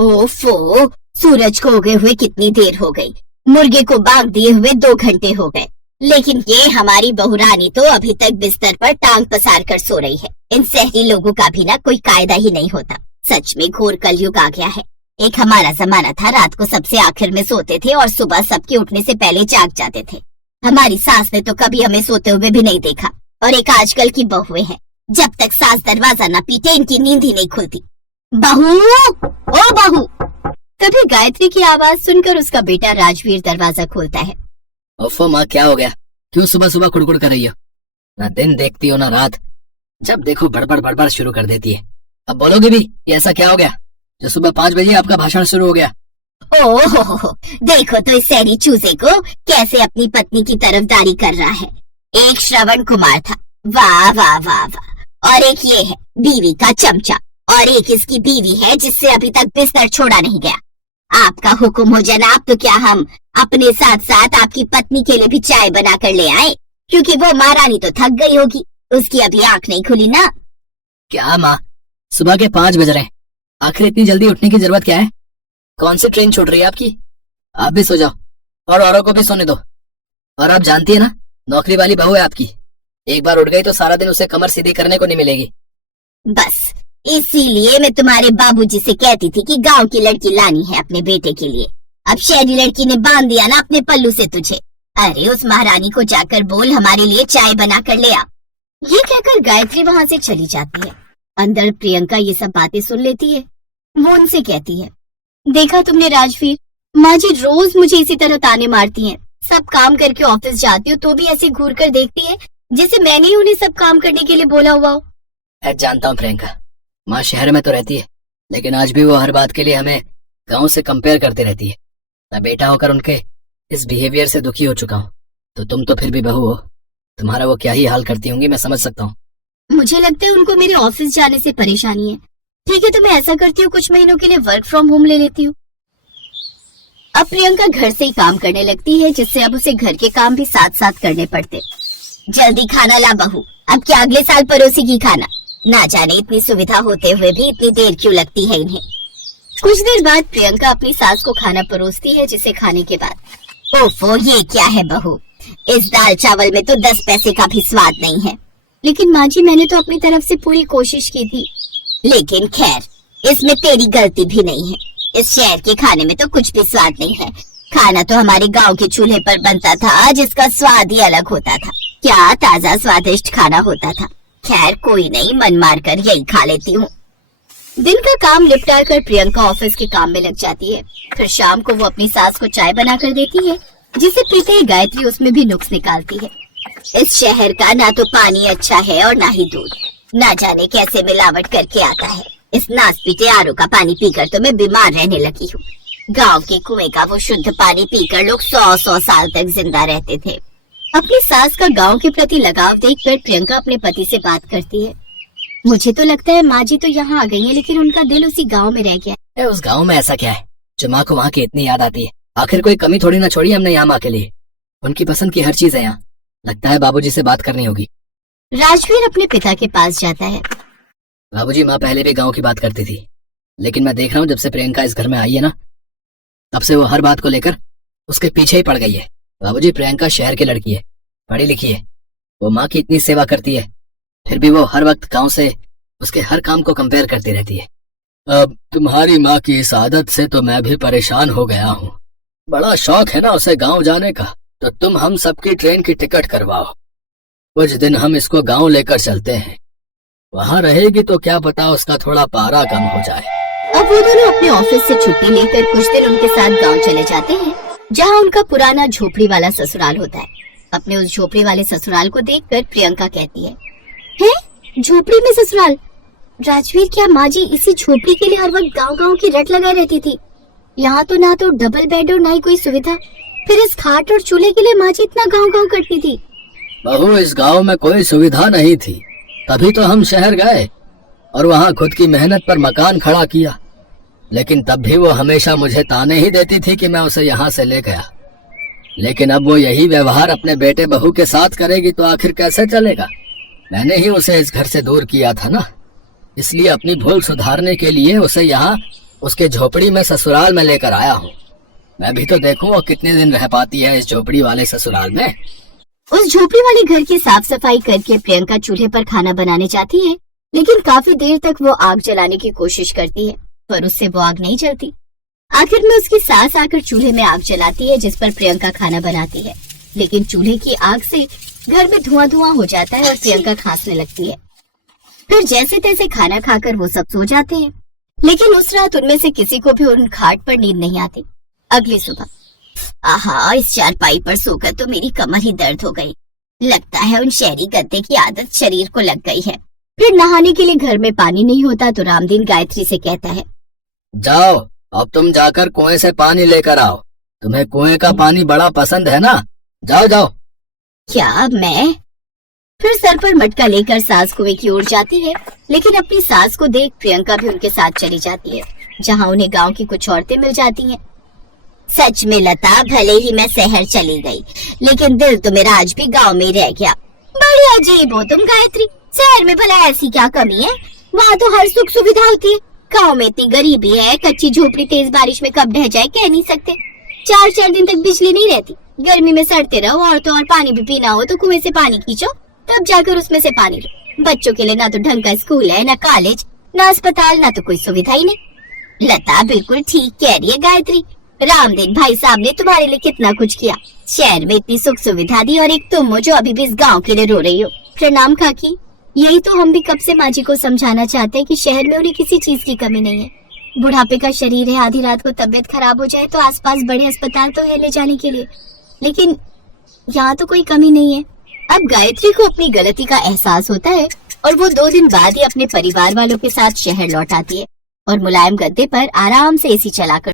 ओफो, सूरज को उगे हुए कितनी देर हो गई, मुर्गे को बाग दिए हुए 2 घंटे हो गए, लेकिन ये हमारी बहुरानी तो अभी तक बिस्तर पर टांग पसार कर सो रही है। इन शहरी लोगों का भी ना कोई कायदा ही नहीं होता। सच में घोर कलयुग आ गया है। एक हमारा जमाना था, रात को सबसे आखिर में सोते थे और सुबह सबके उठने से पहले जाग जाते थे। हमारी सास ने तो कभी हमें सोते हुए भी नहीं देखा। और एक आजकल की बहुएं हैं, जब तक सास दरवाजा न पीटे इनकी नींद ही नहीं खुलती। बहू, ओ बहू। तभी गायत्री की आवाज सुनकर उसका बेटा राजवीर दरवाजा खोलता है। ओफो माँ, क्या हो गया? क्यों सुबह सुबह कुड़कुड़ कर रही हो? ना दिन देखती हो ना रात, जब देखो बड़बड़ बड़बड़ शुरू कर देती है। अब बोलोगे भी कि ऐसा क्या हो गया जो सुबह 5 बजे आपका भाषण शुरू हो गया? ओहो, देखो तो इस शहरी चूजे को कैसे अपनी पत्नी की तरफदारी कर रहा है। एक श्रवण कुमार था, वाह वाह वाह वाह, और एक ये है बीवी का चमचा, और एक इसकी बीवी है जिससे अभी तक बिस्तर छोड़ा नहीं गया। आपका हुक्म हो जनाब, तो क्या हम अपने साथ साथ आपकी पत्नी के लिए भी चाय बना कर ले आए? क्योंकि वो महारानी तो थक गई होगी, उसकी अभी आंख नहीं खुली ना। क्या माँ, सुबह के 5 बज रहे हैं, आखिर इतनी जल्दी उठने की जरूरत क्या है? कौन सी ट्रेन छूट रही है आपकी? आप भी सो जाओ और औरों को भी सोने दो। और आप जानती है ना, नौकरी वाली बहू है आपकी, एक बार उठ गई तो सारा दिन उसे कमर सीधी करने को नहीं मिलेगी। बस इसीलिए मैं तुम्हारे बाबूजी से कहती थी कि गांव की लड़की लानी है अपने बेटे के लिए। अब शहरी लड़की ने बांध दिया ना अपने पल्लू से तुझे। अरे उस महारानी को जाकर बोल हमारे लिए चाय बना कर ले आ। ये कहकर गायत्री वहाँ से चली जाती है। अंदर प्रियंका ये सब बातें सुन लेती है। वो उनसे कहती है, देखा तुमने राजवीर, माँ जी रोज मुझे इसी तरह ताने मारती हैं। सब काम करके ऑफिस जाती हो तो भी ऐसे घूर कर देखती है जैसे मैंने ही उन्हें सब काम करने के लिए बोला हुआ हो। मैं जानता हूँ प्रियंका, माँ शहर में तो रहती है, लेकिन आज भी वो हर बात के लिए हमें गांव से कंपेयर करती रहती है। मैं बेटा होकर उनके इस बिहेवियर से दुखी हो चुका हूँ, तो तुम तो फिर भी बहू हो, तुम्हारा वो क्या ही हाल करती होंगी मैं समझ सकता हूँ। मुझे लगता है उनको मेरे ऑफिस जाने से परेशानी है। ठीक है, तो मैं ऐसा करती हूँ, कुछ महीनों के लिए वर्क फ्रॉम होम ले लेती हूँ। अब प्रियंका घर से ही काम करने लगती है, जिससे अब उसे घर के काम भी साथ साथ करने पड़ते। जल्दी खाना ला बहू, अब क्या अगले साल परोसेगी खाना? ना जाने इतनी सुविधा होते हुए भी इतनी देर क्यों लगती है इन्हें। कुछ देर बाद प्रियंका अपनी सास को खाना परोसती है, जिसे खाने के बाद, ओफो ये क्या है बहू, इस दाल चावल में तो 10 पैसे का भी स्वाद नहीं है। लेकिन माँ जी, मैंने तो अपनी तरफ से पूरी कोशिश की थी। लेकिन खैर, इसमें तेरी गलती भी नहीं है। इस शहर के खाने में तो कुछ भी स्वाद नहीं है। खाना तो हमारे गांव के चूल्हे पर बनता था, जिसका स्वाद ही अलग होता था। क्या ताजा स्वादिष्ट खाना होता था। खैर कोई नहीं, मन मार कर यही खा लेती हूँ। दिन का काम निपटा कर प्रियंका ऑफिस के काम में लग जाती है। फिर शाम को वो अपनी सास को चाय बना कर देती है, जिसे पीते ही गायत्री उसमें भी नुक्स निकालती है। इस शहर का ना तो पानी अच्छा है और ना ही दूध, ना जाने कैसे मिलावट करके आता है। इस नास पीटे आरओ का पानी पीकर तो मैं बीमार रहने लगी हूँ। गांव के कुएं का वो शुद्ध पानी पीकर लोग 100-100 साल तक जिंदा रहते थे। अपनी सास का गांव के प्रति लगाव देखकर प्रियंका अपने पति से बात करती है। मुझे तो लगता है माँ जी तो यहाँ आ गई है, लेकिन उनका दिल उसी गांव में रह गया। उस गांव में ऐसा क्या है जो माँ को वहाँ की इतनी याद आती है? आखिर कोई कमी थोड़ी ना छोड़ी हमने यहाँ माँ के लिए। उनकी पसंद की हर चीज है यहाँ। लगता है बाबूजी से बात करनी होगी। राजवीर अपने पिता के पास जाता है। बाबूजी, माँ पहले भी गांव की बात करती थी, लेकिन मैं देख रहा हूँ जब से प्रियंका इस घर में आई है ना, तब से वो हर बात को लेकर उसके पीछे ही पड़ गई है। बाबूजी, प्रियंका शहर की लड़की है, पढ़ी लिखी है, वो माँ की इतनी सेवा करती है, फिर भी वो हर वक्त गांव से उसके हर काम को कंपेयर करती रहती है। अब तुम्हारी माँ की इस आदत से तो मैं भी परेशान हो गया हूँ। बड़ा शौक है ना उसे गांव जाने का, तो तुम हम सबकी ट्रेन की टिकट करवाओ। कुछ दिन हम इसको गांव लेकर चलते हैं, वहाँ रहेगी तो क्या पता उसका थोड़ा पारा कम हो जाए। अब वो दोनों अपने ऑफिस से छुट्टी लेकर कुछ दिन उनके साथ गांव चले जाते हैं, जहाँ उनका पुराना झोपड़ी वाला ससुराल होता है। अपने उस झोपड़ी वाले ससुराल को देखकर प्रियंका कहती है, झोपड़ी में ससुराल? राजवीर, क्या माँ जी इसी झोपड़ी के लिए हर वक्त गांव-गांव की रट लगाए रहती थी? यहाँ तो ना तो डबल बेड और ना ही कोई सुविधा, फिर इस खाट और चूल्हे के लिए माँ जी इतना गांव-गांव करती थी। बहू, इस गांव में कोई सुविधा नहीं थी, तभी तो हम शहर गए और वहाँ खुद की मेहनत पर मकान खड़ा किया। लेकिन तब भी वो हमेशा मुझे ताने ही देती थी कि मैं उसे यहाँ से ले गया। लेकिन अब वो यही व्यवहार अपने बेटे बहू के साथ करेगी तो आखिर कैसे चलेगा? मैंने ही उसे इस घर से दूर किया था ना, इसलिए अपनी भूल सुधारने के लिए उसे यहाँ उसके झोपड़ी में ससुराल में लेकर आया हूँ। मैं भी तो देखूं वो कितने दिन रह पाती है इस झोपड़ी वाले ससुराल में। उस झोपड़ी वाले घर की साफ सफाई करके प्रियंका चूल्हे पर खाना बनाने जाती है, लेकिन काफी देर तक वो आग जलाने की कोशिश करती है पर उससे वो आग नहीं जलती। आखिर में उसकी सास आकर चूल्हे में आग जलाती है जिस पर प्रियंका खाना बनाती है, लेकिन चूल्हे की आग से घर में धुआं धुआं हो जाता है और प्रियंका खांसने लगती है। फिर जैसे तैसे खाना खाकर वो सब सो जाते हैं, लेकिन उस रात उनमें से किसी को भी उन खाट पर नींद नहीं आती। अगली सुबह, आहा, इस चारपाई पर सोकर तो मेरी कमर ही दर्द हो गई। लगता है उन शहरी गद्दे की आदत शरीर को लग गई है। फिर नहाने के लिए घर में पानी नहीं होता तो रामदीन गायत्री से कहता है, जाओ अब तुम जाकर कुएं से पानी लेकर आओ। तुम्हें कुएं का पानी बड़ा पसंद है ना, जाओ जाओ। क्या मैं? फिर सर पर मटका लेकर सास कुएं की ओर जाती है, लेकिन अपनी सास को देख प्रियंका भी उनके साथ चली जाती है, जहाँ उन्हें गांव की कुछ औरतें मिल जाती हैं। सच में लता, भले ही मैं शहर चली गई, लेकिन दिल तो मेरा आज भी गांव में ही रह गया। बड़ी अजीब हो तुम गायत्री, शहर में भला ऐसी क्या कमी है? वहाँ तो हर सुख सुविधा होती है। गाँव में इतनी गरीबी है, कच्ची झोपड़ी तेज बारिश में कब ढह जाए कह नहीं सकते। 4-4 दिन तक बिजली नहीं रहती, गर्मी में सड़ते रहो और तो और पानी भी पीना हो तो कुएं से पानी खींचो, तब जाकर उसमें से पानी लो। बच्चों के लिए ना तो ढंग का स्कूल है, ना कॉलेज, ना अस्पताल, ना तो कोई सुविधा ही नहीं। लता बिल्कुल ठीक कह रही है गायत्री, रामदीन भाई साहब ने तुम्हारे लिए कितना कुछ किया। शहर में इतनी सुख सुविधा दी और एक तुम हो जो अभी भी इस गाँव के लिए रो रही हो। प्रणाम काकी। यही तो हम भी कब से माँ जी को समझाना चाहते हैं कि शहर में उन्हें किसी चीज की कमी नहीं है। बुढ़ापे का शरीर है, आधी रात को तबीयत खराब हो जाए तो आसपास बड़े अस्पताल तो है ले जाने के लिए, लेकिन यहाँ तो कोई कमी नहीं है। अब गायत्री को अपनी गलती का एहसास होता है और वो 2 दिन बाद ही अपने परिवार वालों के साथ शहर लौट आती है और मुलायम गद्दे पर आराम से एसी चलाकर